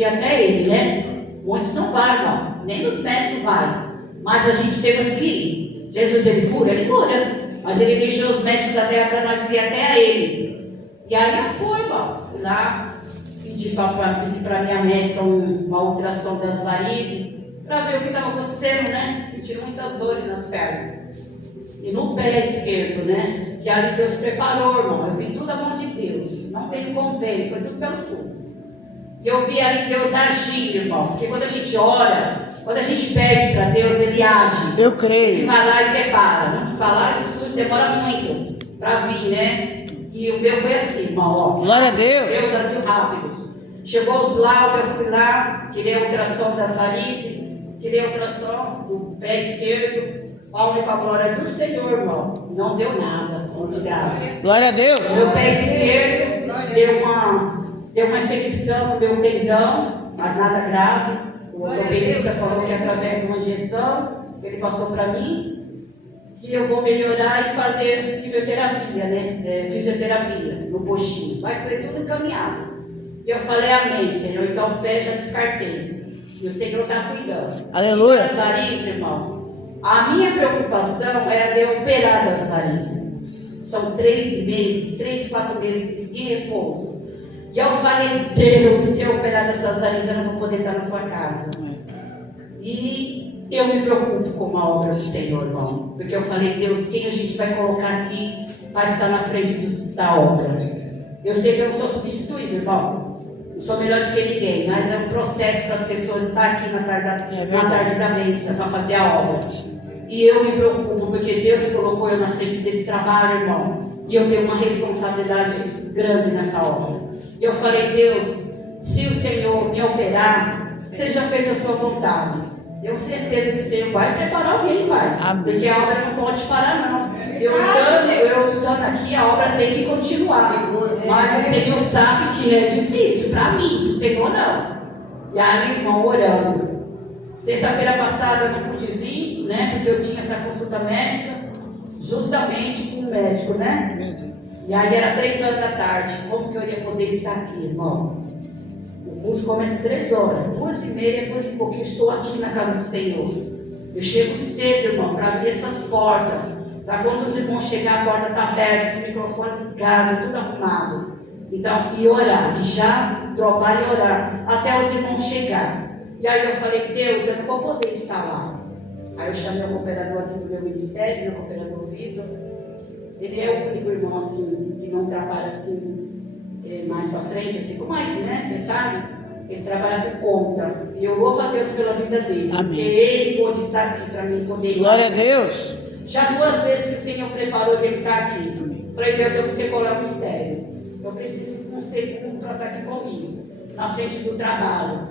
ir até ele, né? Muitos não vão, irmão. Nem os médicos vai. Mas a gente temos que ir. Jesus, ele cura. Mas ele deixou os médicos da terra para nós ir até a ele. E aí eu fui, irmão. Fui lá, pedi para minha médica uma ultrassom das varizes, para ver o que estava acontecendo, né? Sentindo muitas dores nas pernas. E no pé esquerdo, né? E aí Deus preparou, irmão. Eu vi tudo a mão de Deus. Não teve convênio, foi tudo pelo SUS. E eu vi ali Deus agir, irmão. Porque quando a gente ora, quando a gente pede para Deus, Ele age. Eu creio. Se falar, Ele prepara. Não se falar, o SUS demora muito para vir, né? E o meu foi assim, irmão. Ó. Glória a Deus. Deus agiu rápido. Chegou os laudos, eu fui lá, tirei a ultrassom das varizes, tirei a ultrassom do pé esquerdo. Palma para a glória do Senhor, irmão. Não deu nada, só de grave. Glória a Deus. Meu pé esquerdo deu uma infecção no meu tendão, mas nada grave. O ortopedista falou que através de uma injeção, ele passou para mim, que eu vou melhorar e fazer quimioterapia, né? Fisioterapia no postinho. Vai fazer tudo encaminhado. E eu falei, amém, Senhor. Então o pé já descartei. E o Senhor está cuidando. Aleluia. E as varizes, irmão. A minha preocupação era de eu operar das varizes. São 4 meses de repouso. E eu falei, Deus, se eu operar dessas varizes, eu não vou poder estar na tua casa. E eu me preocupo com a obra do Senhor, irmão. Porque eu falei, Deus, quem a gente vai colocar aqui para estar na frente da obra? Eu sei que eu não sou substituído, irmão. Não sou melhor do que ninguém, mas é um processo para as pessoas estar aqui na tarde da bênção para fazer a obra. E eu me preocupo, porque Deus colocou eu na frente desse trabalho, irmão. E eu tenho uma responsabilidade grande nessa obra. E eu falei, Deus, se o Senhor me operar, seja feita a sua vontade. Eu tenho certeza que o Senhor vai preparar alguém, vai. Amém. Porque a obra não pode parar, não. Eu estando aqui, a obra tem que continuar. Mas o Senhor sabe que é difícil para mim, o Senhor não. E aí, irmão, orando. Sexta-feira passada eu não pude vir, né? Porque eu tinha essa consulta médica, justamente com o médico, né? Meu Deus. E aí era 3 horas da tarde. Como que eu ia poder estar aqui, irmão? O culto começa às 3 horas. 2h30, 2 e pouquinho, estou aqui na casa do Senhor. Eu chego cedo, irmão, para abrir essas portas. Para quando os irmãos chegar, a porta está aberta, esse microfone ligado, tudo arrumado. Então, e orar, e já dropar e orar, até os irmãos chegar. E aí eu falei, Deus, eu não vou poder estar lá. Aí eu chamei o cooperador aqui do meu ministério, meu cooperador Vitor. Ele é o único irmão assim, que não trabalha assim, mais para frente, assim, com mais, né, detalhe. Ele trabalha por conta. E eu louvo a Deus pela vida dele. Amém. Porque ele pôde estar aqui para mim poder ir. Glória a Deus. Já 2 vezes que o Senhor preparou dele estar aqui. Falei, Deus, eu não sei qual é o mistério. Eu preciso de um segundo para estar aqui comigo, na frente do trabalho.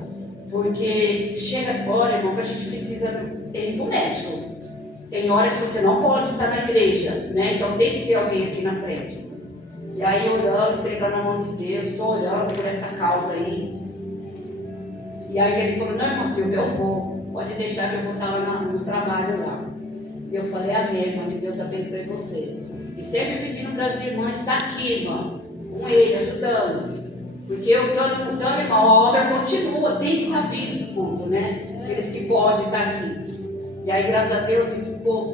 Porque chega agora, irmão, que a gente precisa ir para o médico. Tem hora que você não pode estar na igreja, né? Então tem que ter alguém aqui na frente. E aí orando, entregando na mão de Deus, estou orando por essa causa aí. E aí ele falou, não, irmão Silvio, eu vou. Pode deixar que eu vou estar lá no trabalho lá. E eu falei, amém, irmão, que Deus abençoe você. E sempre pedindo para as irmãs estar aqui, irmão, com ele, ajudando. Porque eu estando lutando, irmão, a obra continua, tem que estar vindo culto, né? Aqueles que podem estar aqui. E aí, graças a Deus,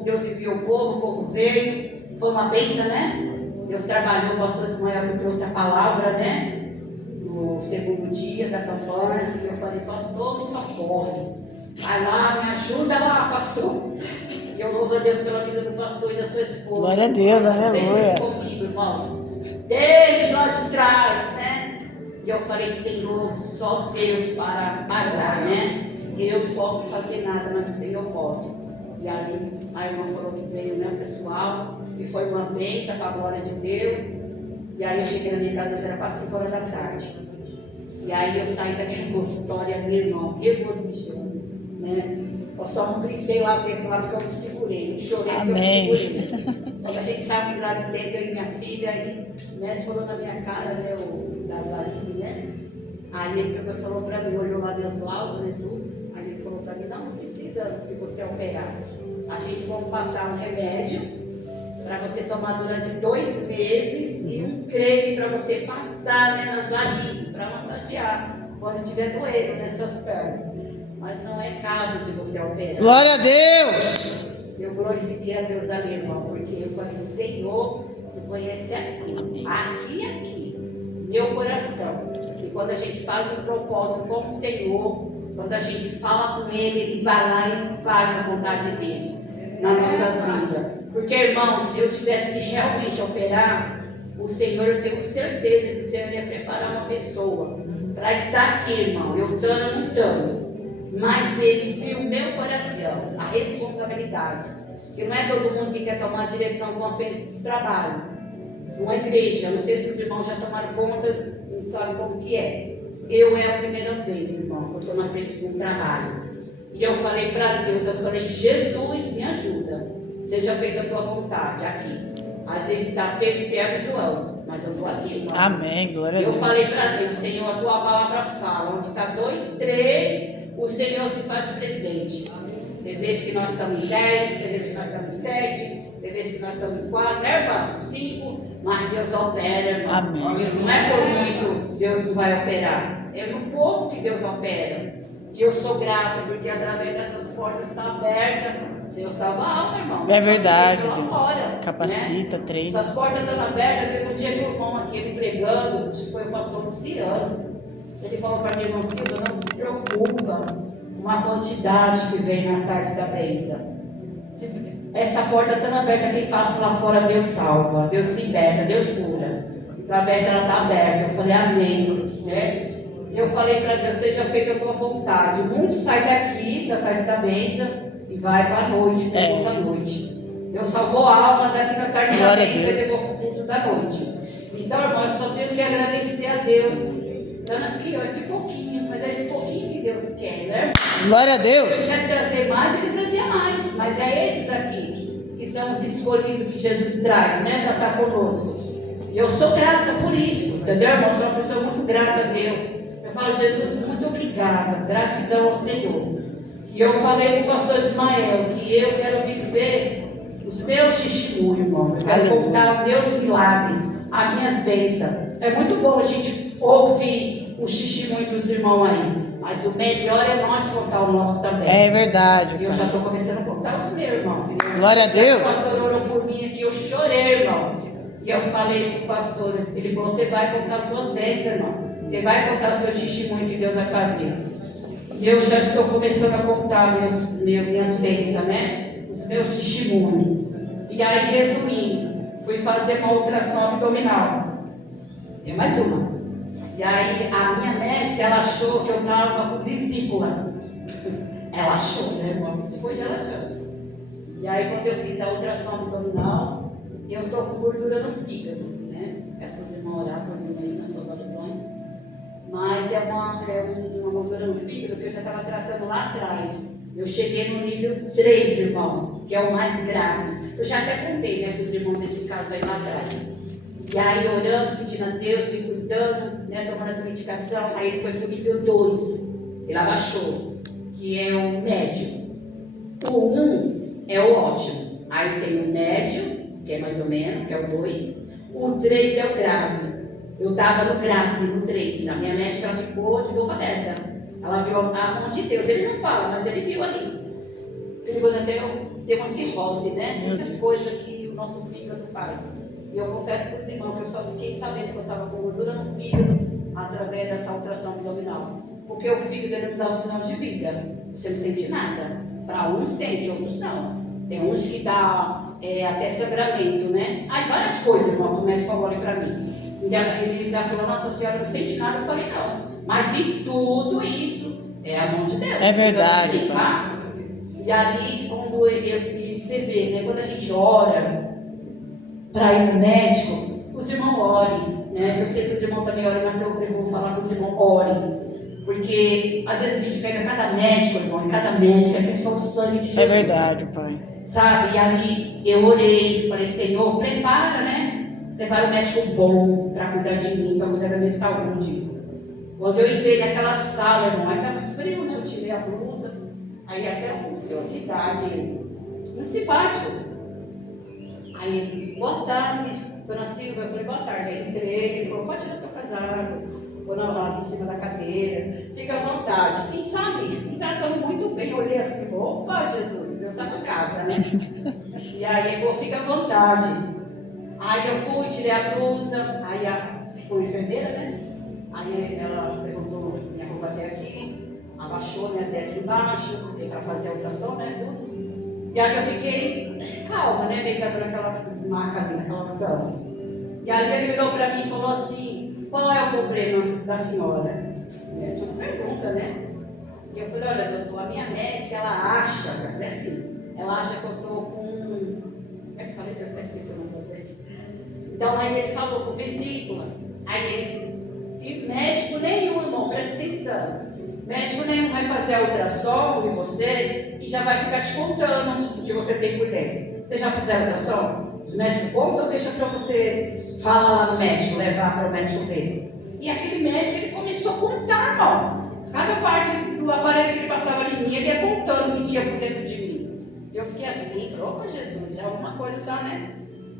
Deus enviou o povo veio, foi uma bênção, né? Deus trabalhou, o pastor Ismael me trouxe a palavra, né? No segundo dia da campanha, e eu falei, pastor, me socorre. Vai lá, me ajuda lá, pastor. E eu louvo a Deus pela vida do pastor e da sua esposa. Glória a Deus, aleluia. Sempre comigo, irmão. Desde lá de trás, né? E eu falei, Senhor, só Deus para parar, né? Eu não posso fazer nada, mas o Senhor pode. E ali, a irmã falou que veio, né, o pessoal, e foi uma bênção para a glória de Deus. E aí eu cheguei na minha casa, já era quase 5 horas da tarde. E aí eu saí daquele consultório, minha irmã, regozijando, né? Eu só não gritei lá dentro, lá porque eu me segurei, eu chorei porque Amém. eu me segurei. Quando a gente saiu de lá de dentro, eu e minha filha, aí o médico falou na minha cara, né, das varizes, né? Aí ele falou para mim, olhou lá meus laudos, né, tudo. Aí ele falou para mim, não precisa de você operar. A gente vai passar um remédio para você tomar durante 2 meses e um creme para você passar, né, nas varizes, para massagear. quando estiver doendo nessas pernas. Mas não é caso de você operar. Glória a Deus. Eu glorifiquei a Deus ali, irmão, porque eu falei, Senhor, tu conhece aqui, meu coração. E quando a gente faz um propósito com o Senhor, quando a gente fala com Ele vai lá e faz a vontade dele nas nossas vidas. Porque, irmão, se eu tivesse que realmente operar, o Senhor, eu tenho certeza que o Senhor ia preparar uma pessoa para estar aqui, irmão. Eu estando, não estando. Mas Ele viu o meu coração, a responsabilidade. Porque não é todo mundo que quer tomar a direção de uma frente de trabalho, de uma igreja. Não sei se os irmãos já tomaram conta, não sabem como que é. Eu é a primeira vez, irmão, que eu estou na frente de um trabalho. E eu falei para Deus, eu falei, Jesus, me ajuda. Seja feita a tua vontade aqui. Às vezes está Pedro, Tiago e João, mas eu estou aqui, irmão. Amém, glória a Deus. Eu falei para Deus, Senhor, a tua palavra fala, onde está 2, 3, o Senhor se faz presente. Tem vezes que nós estamos em 10, tem vezes que nós estamos em 7, tem vezes que nós estamos em 4, né, irmão? 5, mas Deus opera, irmão. Amém. Não é por muito Deus não vai operar, é no pouco que Deus opera. E eu sou grata, porque através dessas portas estão abertas, o Senhor salva a alma, irmão. É verdade, Deus. Deus. Capacita, Né? treina. Essas portas estão abertas. Teve um dia que o irmão aqui, ele pregando, acho que foi o pastor Luciano. Ele falou para mim, irmão Silva, não se preocupa com a quantidade que vem na tarde da bênção. Essa porta está aberta, quem passa lá fora, Deus salva, Deus liberta, Deus cura. Através dela está aberta. Eu falei, amém. Né? Eu falei para Deus, seja feita a tua vontade. O mundo sai daqui, da tarde da bênção, e vai para a noite, para a noite. Eu salvou almas aqui na tarde da bênção e levou para o culto da noite. Então, irmão, eu só tenho que agradecer a Deus. Danas que esse pouquinho, mas é esse pouquinho que Deus quer, né? Glória a Deus. Se ele quisesse trazer mais, ele trazia mais. Mas é esses aqui, que são os escolhidos que Jesus traz, né? Para estar conosco. E eu sou grata por isso, entendeu, irmão? Eu sou uma pessoa muito grata a Deus. Eu falo, Jesus, muito obrigada, gratidão ao Senhor. E eu falei com o pastor Ismael que eu quero viver os meus testemunhos, irmão. Eu quero contar os meus milagres, as minhas bênçãos. É muito bom a gente ouvir os testemunhos dos irmãos aí, mas o melhor é nós contar o nosso também. É verdade. E eu já estou começando a contar os meus, irmão. Glória a Deus. O pastor orou por mim aqui, eu chorei, irmão. E eu falei com o pastor, ele falou, você vai contar as suas bênçãos, irmão. Você vai contar seu testemunho que Deus vai fazer. E eu já estou começando a contar minhas bênçãos, né? Os meus testemunhos. E aí, resumindo, fui fazer uma ultrassom abdominal. Tem mais uma. E aí, a minha médica, ela achou que eu estava com vesícula. Ela achou, né, irmão? Isso foi ela achou. E aí, quando eu fiz a ultrassom abdominal, eu estou com gordura no fígado, né? Peço para os irmãos orar por mim aí nas suas orações. Mas é uma gordura no fígado que eu já estava tratando lá atrás. Eu cheguei no nível 3, irmão, que é o mais grave. Eu já até contei, né, para os irmãos desse caso aí lá atrás. E aí, orando, pedindo a Deus, me cuidando, né, tomando essa medicação, aí ele foi para o nível 2. Ele abaixou, que é o médio. O 1 é o ótimo. Aí tem o médio, que é mais ou menos, que é o 2. O 3 é o grave. Eu estava no grave, no 3. A minha médica ela ficou de boca aberta. Ela viu a mão de Deus. Ele não fala, mas ele viu ali. Perigoso até eu ter uma cirrose, né? Muitas coisas que o nosso fígado faz. E eu confesso para os irmãos que eu só fiquei sabendo que eu estava com gordura no fígado através dessa ultrassom abdominal. Porque o fígado ele não dá o sinal de vida. Você não sente nada. Para uns sente, outros não. Tem uns que dá até sangramento, né? Aí várias coisas, irmão, o médico falou ali para mim. Ele já falou, nossa senhora, não sente nada. Eu falei, não. Mas em tudo isso é a mão de Deus. É verdade, pai. Tá? E ali, quando você vê, né? Quando a gente ora para ir no médico, os irmãos orem, né? Eu sei que os irmãos também orem, mas eu vou falar para os irmãos orem. Porque às vezes a gente pega cada médico, irmão, e cada médico é só o sangue de Jesus. É verdade, pai. Sabe? E ali eu orei, falei, Senhor, prepara, né? Prepara um médico bom para cuidar de mim, para cuidar da minha saúde. Quando eu entrei naquela sala, irmão, aí estava frio, né? Eu tirei a blusa. Aí até um senhor de idade, muito simpático. Aí ele, boa tarde, dona Silva. Eu falei, boa tarde. Aí entrei, ele falou, pode tirar seu casaco. ou ali em cima da cadeira. Fica à vontade. Sim, sabe? Me tratando muito bem. Eu olhei assim, opa, Jesus, eu estou em casa, né? E aí ele falou, fica à vontade. Aí eu fui, tirei a blusa, aí ficou enfermeira, né? Aí ela levantou minha roupa até aqui, abaixou até aqui embaixo, porque para fazer a ultrassom, né? Tudo. E aí eu fiquei calma, né? Deitada naquela maca ali, naquela cama. E aí ele virou para mim e falou assim, qual é o problema da senhora? Tudo pergunta, né? E eu falei, olha, doutor, a minha médica, ela acha, é assim, ela acha que eu estou com... É que eu falei que eu esqueci o nome desse. Então aí ele falou com vesícula. Aí ele... E médico nenhum, irmão, presta atenção. Médico nenhum vai fazer a ultrassom em você e já vai ficar te contando o que você tem por dentro. Você já fizeram ultrassom? Os médicos contam ou deixa para você falar lá no médico, levar para o médico ver? E aquele médico, ele começou a contar, irmão. Cada parte do aparelho que ele passava em mim, ele ia contando o que tinha por dentro de mim. E eu fiquei assim, falei, opa, Jesus, já alguma coisa já, né?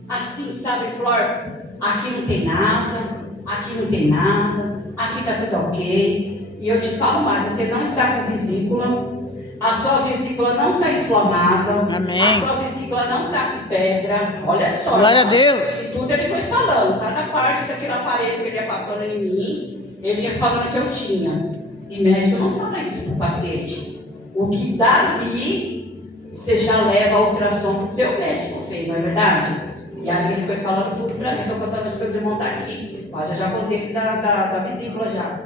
Assim, sabe, Flor? Aqui não tem nada, aqui não tem nada, aqui está tudo ok. E eu te falo mais, você não está com vesícula, a sua vesícula não está inflamada, Amém. A sua vesícula não está com pedra, olha só. Glória a Deus. E tudo ele foi falando, cada parte daquele aparelho que ele ia passando em mim, ele ia falando que eu tinha. E médico não fala isso para o paciente. O que dali, você já leva a ultrassom para o teu médico, feio, não é verdade? E aí ele foi falando tudo para mim, estou contando as coisas, irmão está aqui, mas eu já contei isso da vesícula já.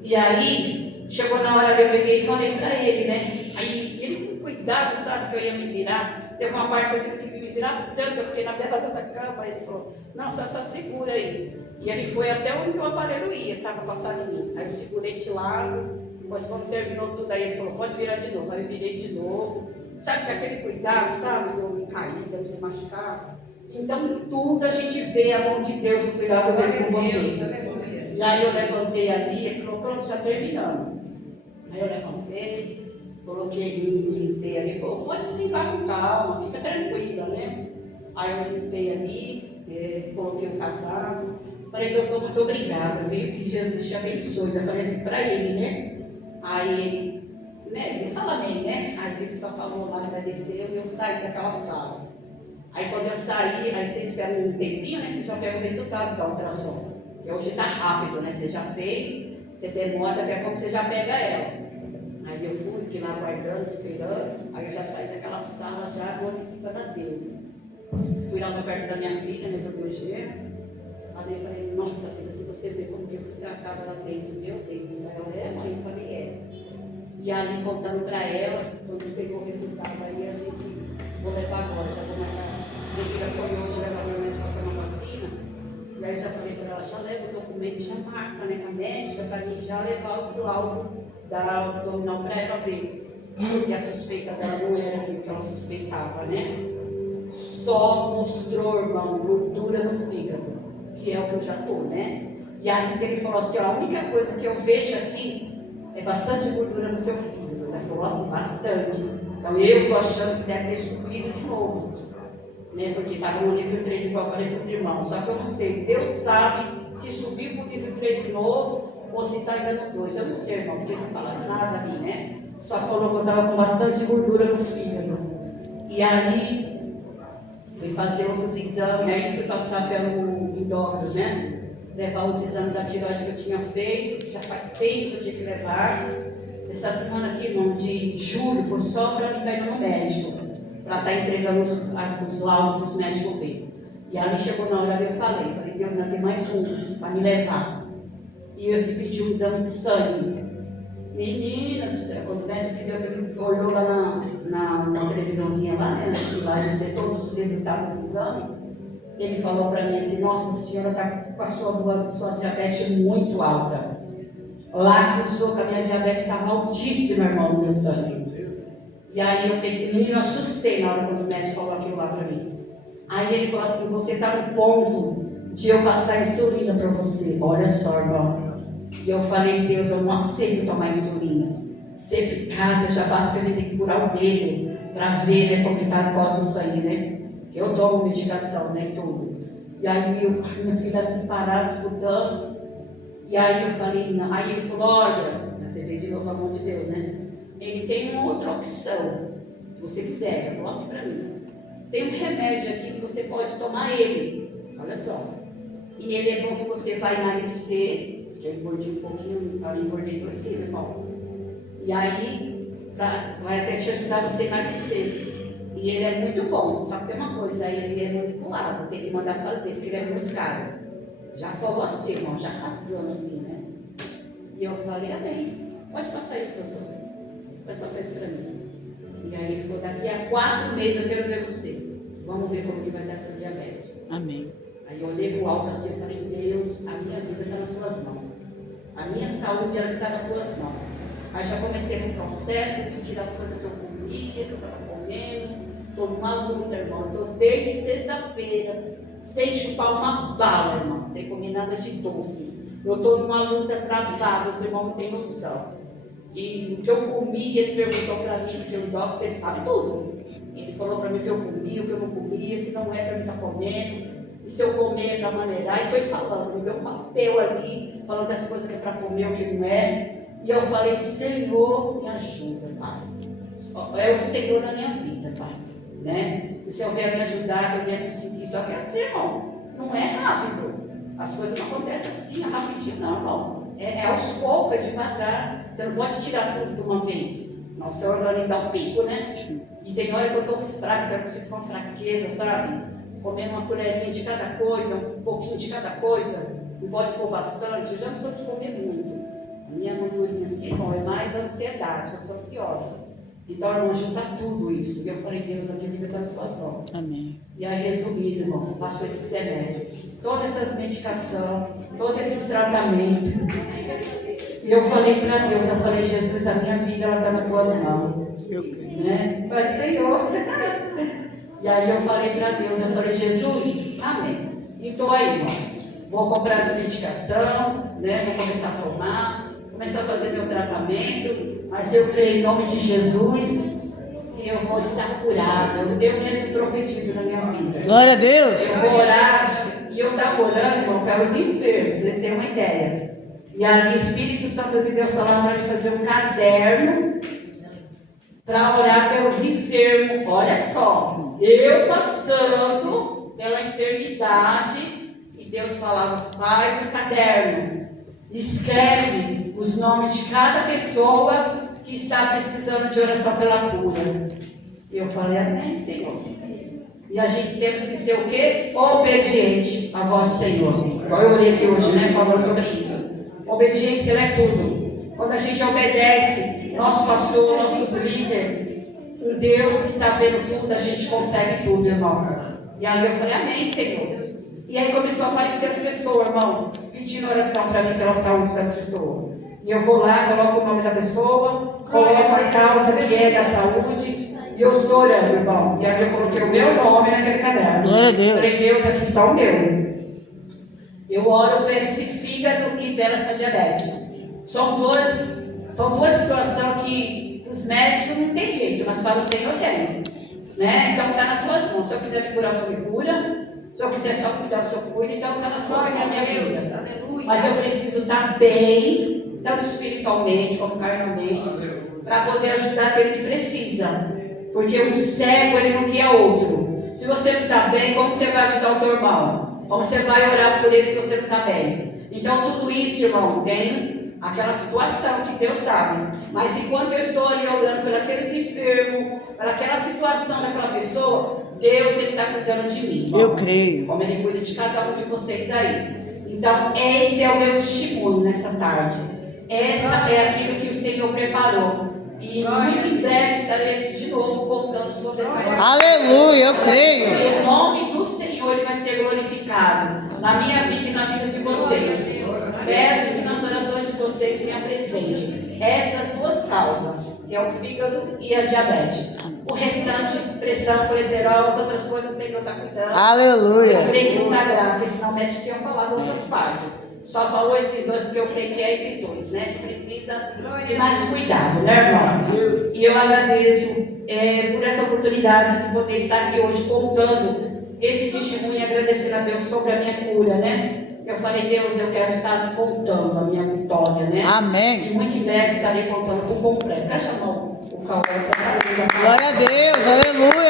E aí, chegou na hora que eu peguei e falei para ele, né? Aí ele com cuidado, sabe, que eu ia me virar. Teve uma parte que eu tive que me virar tanto, eu fiquei na beirada da cama. Aí ele falou, não, só segura aí. E ele foi até onde o aparelho ia, sabe, passar em mim. Aí eu segurei de lado, depois quando terminou tudo aí, ele falou, pode virar de novo. Aí eu virei de novo. Sabe, com aquele cuidado, sabe, de eu me cair, de eu se machucar. Então, tudo a gente vê a mão de Deus no cuidado dele com você. E aí eu levantei ali, ele falou, pronto, já terminando. Aí eu levantei, coloquei, limpei ali, falou, pode se limpar com calma, fica tranquila, né? Aí eu limpei ali, coloquei o casaco, falei, doutor, muito obrigada, viu? Que Jesus te abençoe. Eu falei assim para ele, né? Aí ele, né? Ele fala bem, né? Aí ele só falou lá, agradeceu e eu saí daquela sala. Aí quando eu saí, aí você espera um tempinho, né? Você já pega o resultado da ultrassom. Porque hoje está rápido, né? Você já fez, você demora, daqui a pouco você já pega ela. Aí eu fui, fiquei lá aguardando, esperando. Aí eu já saí daquela sala, já glorificando a Deus. Fui lá para perto da minha filha, né? Do meu genro. Falei para ele, nossa filha, se você vê como que eu fui tratada lá dentro, meu Deus. Aí ela, é mãe? Eu falei, é. E ali contando para ela, quando pegou o resultado, aí a gente, vou levar agora, já vou marcar. A gente já foi hoje levar minha mãe para fazer uma vacina. E aí eu já falei para ela, já leva o documento, já marca, né, com a médica, para mim já levar o laudo da abdominal para ela ver. E a suspeita dela não era aquilo que ela suspeitava, né? Só mostrou, irmão, gordura no fígado, que é o que eu já estou, né? E ali ele falou assim, ó, a única coisa que eu vejo aqui é bastante gordura no seu fígado. Ela falou assim, bastante. Então eu estou achando que deve ter subido de novo. Né, porque estava no nível 3, igual eu falei para os irmãos, só que eu não sei, Deus sabe se subir para o nível 3 de novo ou se está ainda no 2, eu não sei, irmão, porque não falaram nada ali, né? Só falou que eu estava com bastante gordura no fígado. E aí, fui fazer outros exames, aí fui passar pelo endócrino, né? Levar os exames da tireoide que eu tinha feito, que já faz tempo que eu tinha que levar. Essa semana aqui, irmão, de julho, foi só para mim estar indo no médico, para estar entregando os laudos para os médicos ver. E ali chegou na hora que eu falei, Deus, ainda tem mais um para me levar. E eu me pedi um exame de sangue. Menina do céu, quando o médico pediu, ele olhou lá na televisãozinha lá, né, lá eles vê todos os resultados do exame, ele falou para mim assim, nossa, a senhora está com a sua diabetes muito alta. Lá cruzou que a minha diabetes estava altíssima, irmão, no meu sangue. E aí eu peguei, menino, eu assustei na hora quando o médico falou aquilo lá para mim. Aí ele falou assim, você está no ponto de eu passar insulina para você. Olha só, irmão. E eu falei, Deus, eu não aceito tomar insulina. Ser picada, já basta que a gente tem que curar o dedo para ver, né, como está a cola do sangue, né? Eu tomo medicação, né, tudo. E aí minha filha assim parada, escutando. E aí eu falei, não. Aí ele falou, olha, você veio de novo a mão de Deus, né? Ele tem uma outra opção, se você quiser. Ele falou assim pra mim, tem um remédio aqui que você pode tomar ele, olha só. E ele é bom que você vai emagrecer, porque eu engordei um pouquinho, eu engordei 2 quilos, irmão. E aí, vai até te ajudar você a emagrecer. E ele é muito bom, só que tem uma coisa, ele é manipulado, tem que mandar fazer, porque ele é muito caro. Já falou assim, irmão, já rasgando assim, né? E eu falei, amém, pode passar isso, doutor, pode passar isso para mim. E aí ele falou, daqui a 4 meses eu quero ver você. Vamos ver como que vai estar essa diabetes. Amém. Aí eu olhei pro alto assim, eu falei, Deus, a minha vida está nas suas mãos. A minha saúde, ela está nas tuas mãos. Aí já comecei com o processo de tirar as coisas que eu comia, que eu estava comendo. Estou numa luta, irmão. Estou desde sexta-feira, sem chupar uma bala, irmão. Sem comer nada de doce. Eu estou numa luta travada, os irmãos não têm noção. E o que eu comi, ele perguntou para mim, porque os doctores, ele sabe tudo. Ele falou para mim o que eu comia, o que eu não comia, que não é para mim estar comendo. E se eu comer é para maneirar. E foi falando, me deu um papel ali, falando das coisas que é para comer, o que não é. E eu falei, Senhor, me ajuda, Pai. É o Senhor da minha vida, Pai. Né? O Senhor vier me ajudar, que eu vier conseguir. Só que é assim, irmão, não é rápido. As coisas não acontecem assim, rapidinho, não, irmão. É aos poucos, é devagar. Você não pode tirar tudo de uma vez. Não, o Senhor vai lhe dar um pico, né? E tem hora que eu estou fraca, eu consigo com uma fraqueza, sabe? Comendo uma colherinha de cada coisa, um pouquinho de cada coisa. Não pode pôr bastante. Eu já não sou de comer muito. A minha gordurinha assim, irmão, é mais da ansiedade, eu sou ansiosa. Então, irmão, junta tudo isso. E eu falei, Deus, a minha vida está nas suas mãos. Amém. E aí, resumindo, irmão, passou esses remédios, todas essas medicações, todos esses tratamentos. E eu falei para Deus, eu falei, Jesus, a minha vida está nas suas mãos. Eu creio. Né? Falei, Senhor. E aí eu falei para Deus, eu falei, Jesus, amém. Então aí, irmão, vou comprar essa medicação, né? Vou começar a tomar, começar a fazer meu tratamento. Mas eu creio em nome de Jesus que eu vou estar curada. Eu mesmo profetizo na minha vida. Glória a Deus. Eu vou orar, e eu estava orando, irmão, para os enfermos, vocês têm uma ideia. E ali o Espírito Santo de Deus falava para mim fazer um caderno para orar pelos enfermos. Olha só, eu passando pela enfermidade, e Deus falava, faz um caderno, escreve os nomes de cada pessoa que está precisando de oração pela cura. Eu falei, amém, Senhor. E a gente temos que ser o quê? Obediente à voz do Senhor. Igual eu orei aqui hoje, né? Falando sobre isso. Obediência, ela é tudo. Quando a gente obedece, nosso pastor, nossos líderes, um Deus que está vendo tudo, a gente consegue tudo, irmão. E aí eu falei, amém, Senhor. E aí começou a aparecer as pessoas, irmão, pedindo oração para mim pela saúde das pessoas. E eu vou lá, coloco o nome da pessoa, coloco a causa que é da saúde, e eu estou orando, irmão. E aí eu coloquei o meu nome naquele caderno. Glória a Deus. Falei, Deus, aqui está o meu. Eu oro por esse fígado e pela essa diabetes. São duas situações que os médicos não tem jeito, mas para o Senhor tem. Né? Então está nas suas mãos. Se eu quiser me curar, o Senhor me cura. Se eu quiser só cuidar, o Senhor cuida. Então está nas suas mãos a minha vida. Sabe? Mas eu preciso estar bem, tanto espiritualmente como carnalmente, para poder ajudar aquele que precisa. Porque um cego, ele não guia outro. Se você não está bem, como você vai ajudar o teu irmão? Como você vai orar por ele se você não está bem? Então tudo isso, irmão, tem aquela situação que Deus sabe. Mas enquanto eu estou ali orando por aqueles enfermos, por aquela situação daquela pessoa, Deus, ele está cuidando de mim. Eu creio. Como ele cuida de cada um de vocês aí. Então esse é o meu testemunho nessa tarde. Essa é aquilo que o Senhor preparou. E muito em breve estarei aqui de novo contando sobre essa coisa. Aleluia, eu creio. O nome do Senhor ele vai ser glorificado na minha vida e na vida de vocês. Peço que nas orações de vocês me apresentem essas duas causas, que é o fígado e a diabetes. O restante, pressão, colesterol, as outras coisas, o Senhor está cuidando. Aleluia. Eu creio que não está grave, porque senão o médico tinha falado outras partes. Só falou esses dois, porque eu creio que é esses dois, né? Que precisa de mais cuidado, né, irmão? E eu agradeço por essa oportunidade de poder estar aqui hoje contando esse testemunho e agradecendo a Deus sobre a minha cura, né? Eu falei, Deus, eu quero estar contando a minha vitória, né? Amém. E muito em breve estarei contando por completo. Deixa chamar o Cauê para fazer. Glória a Deus, aleluia.